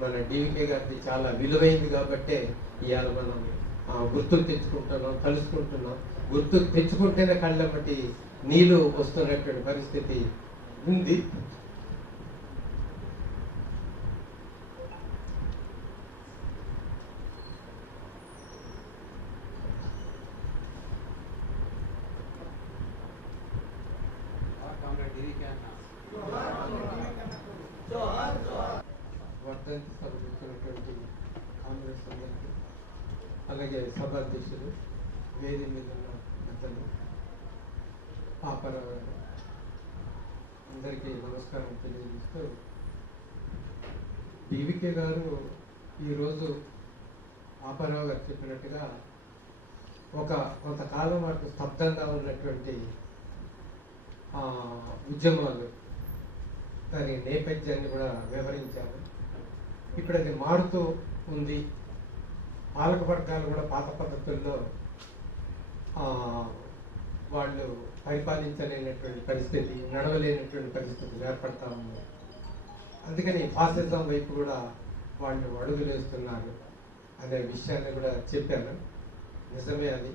మన డివికే గారిది చాలా విలువైంది కాబట్టే ఇవాళ మనం గుర్తుకు తెచ్చుకుంటున్నాం కలుసుకుంటున్నాం గుర్తుకు తెచ్చుకుంటేనే కళ్ళమ్మటి నీళ్ళు వస్తున్నటువంటి పరిస్థితి ఉంది. వర్ధంతి సభకు సమర్పించినటువంటి కాంగ్రెస్ అందరికీ అలాగే సభాధ్యక్షులు వేది మీద ఉన్న పెద్దలు పాపరావు గారు అందరికీ నమస్కారం తెలియజేస్తూ బీవీకే గారు ఈరోజు పాపారావు గారు చెప్పినట్టుగా ఒక కొంతకాలం వరకు స్తబ్దంగా ఉన్నటువంటి ఉద్యమాలు దాని నేపథ్యాన్ని కూడా వివరించారు. ఇప్పుడు అది మారుతూ ఉంది. పాలక వర్గాలు కూడా పాత పద్ధతుల్లో వాళ్ళు పరిపాలించలేనటువంటి పరిస్థితి నడవలేనటువంటి పరిస్థితులు ఏర్పడతా ఉంది అందుకని ఫాసిజం వైపు కూడా వాళ్ళు అడుగులేస్తున్నారు అనే విషయాన్ని కూడా చెప్పాను. నిజమే అది.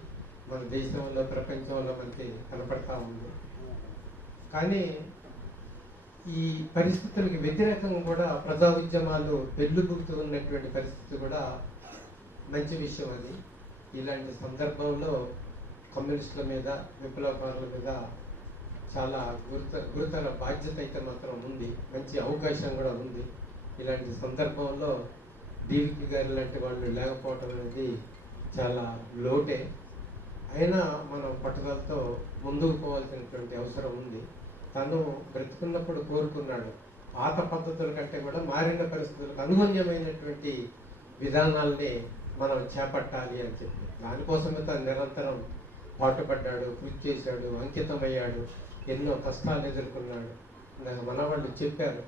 మన దేశంలో ప్రపంచంలో మనకి కనపడతా ఉంది. కానీ ఈ పరిస్థితులకి వ్యతిరేకంగా కూడా ప్రజా ఉద్యమాలు పెళ్ళుబుకుతూ ఉన్నటువంటి పరిస్థితి కూడా మంచి విషయం అది. ఇలాంటి సందర్భంలో కమ్యూనిస్టుల మీద విప్లవకారుల మీద చాలా గురుత గురుతర బాధ్యత అయితే మాత్రం ఉంది. మంచి అవకాశం కూడా ఉంది. ఇలాంటి సందర్భంలో డివికి గారు లాంటి వాళ్ళు లేకపోవటం అనేది చాలా లోటే. అయినా మనం పట్టుదలతో ముందుకు పోవాల్సినటువంటి అవసరం ఉంది. తను బ్రతుకున్నప్పుడు కోరుకున్నాడు. పాత పద్ధతుల కంటే కూడా మారిన పరిస్థితులకు అనుగుణ్యమైనటువంటి విధానాల్ని మనం చేపట్టాలి అని చెప్పి. దానికోసమే తను నిరంతరం పాటుపడ్డాడు కృషి చేశాడు అంకితమయ్యాడు ఎన్నో కష్టాలు ఎదుర్కొన్నాడు. మన మనవాళ్ళు చెప్పారు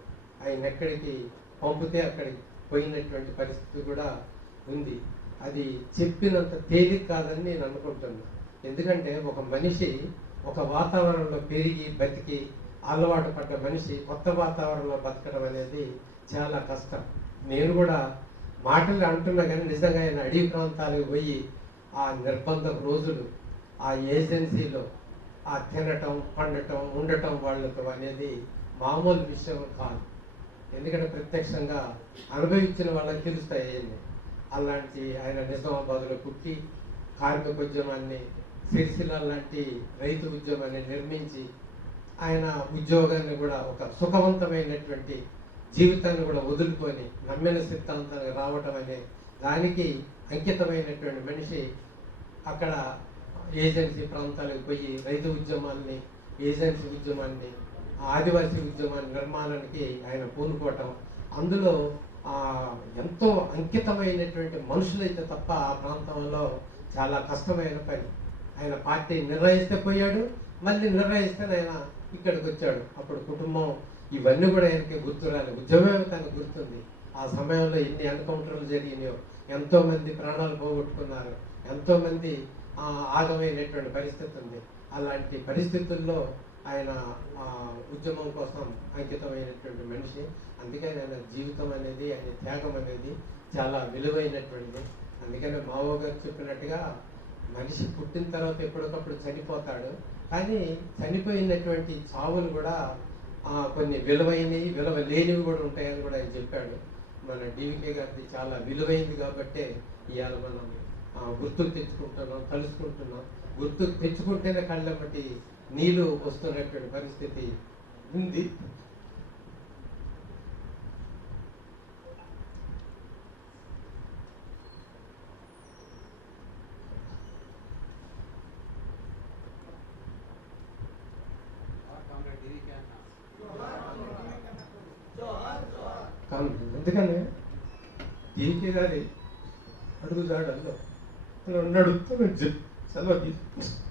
ఆయన ఎక్కడికి పంపితే అక్కడికి పోయినటువంటి పరిస్థితి కూడా ఉంది. అది చెప్పినంత తేలిక కాదని నేను అనుకుంటున్నాను ఎందుకంటే ఒక మనిషి ఒక వాతావరణంలో పెరిగి బతికి అలవాటు పడ్డ మనిషి కొత్త వాతావరణంలో బతకడం అనేది చాలా కష్టం. నేను కూడా మాటలు అంటున్నా కానీ నిజంగా ఆయన అడవి ప్రాంతాలకు పోయి ఆ నిర్బంధ రోజులు ఆ ఏజెన్సీలో ఆ తినటం పండటం ఉండటం వాళ్ళతో అనేది మామూలు విషయం కాదు. ఎందుకంటే ప్రత్యక్షంగా అనుభవించిన వాళ్ళకి తెలుస్తాయి అలాంటి ఆయన నిజామాబాద్లో పుట్టి కార్మిక ఉద్యమాన్ని సిరిసిల్ల లాంటి రైతు ఉద్యమాన్ని నిర్మించి ఆయన ఉద్యోగాన్ని కూడా ఒక సుఖవంతమైనటువంటి జీవితాన్ని కూడా వదులుకొని నమ్మిన సిద్ధాంతానికి రావటం అనే దానికి అంకితమైనటువంటి మనిషి అక్కడ ఏజెన్సీ ప్రాంతాలకు పోయి రైతు ఉద్యమాన్ని ఏజెన్సీ ఉద్యమాన్ని ఆదివాసీ ఉద్యమాన్ని నిర్మాణానికి ఆయన పూనుకోవటం. అందులో ఎంతో అంకితమైనటువంటి మనుషులైతే తప్ప ఆ ప్రాంతంలో చాలా కష్టమైన పని. ఆయన పార్టీ నిర్ణయిస్తే పోయాడు మళ్ళీ నిర్ణయిస్తే ఆయన ఇక్కడికి వచ్చాడు. అప్పుడు కుటుంబం ఇవన్నీ కూడా ఆయనకి గుర్తురాలి ఉద్యమమే తనకు గుర్తుంది. ఆ సమయంలో ఎన్ని ఎన్కౌంటర్లు జరిగినాయో ఎంతోమంది ప్రాణాలు పోగొట్టుకున్నారు ఎంతోమంది ఆగమైనటువంటి పరిస్థితి ఉంది. అలాంటి పరిస్థితుల్లో ఆయన ఉద్యమం కోసం అంకితమైనటువంటి మనిషి. అందుకని ఆయన జీవితం అనేది ఆయన త్యాగం అనేది చాలా విలువైనటువంటిది. అందుకని మావో గారు చెప్పినట్టుగా మనిషి పుట్టిన తర్వాత ఎప్పటికప్పుడు చనిపోతాడు. కానీ చనిపోయినటువంటి చావులు కూడా కొన్ని విలువైనవి విలువ లేనివి కూడా ఉంటాయని కూడా ఆయన చెప్పాడు. మన డివికే గారిది చాలా విలువైంది కాబట్టే ఇవాళ మనం గుర్తుకు తెచ్చుకుంటున్నాం కలుసుకుంటున్నాం గుర్తుకు తెచ్చుకుంటేనే కళ్ళమ్మటి నీళ్ళు వస్తున్నటువంటి పరిస్థితి ఉంది. కానీ ఎందుకని? దీనికి గారి అడుగుజాడల్లో అలా నడుస్తూ చదవ తీసుకు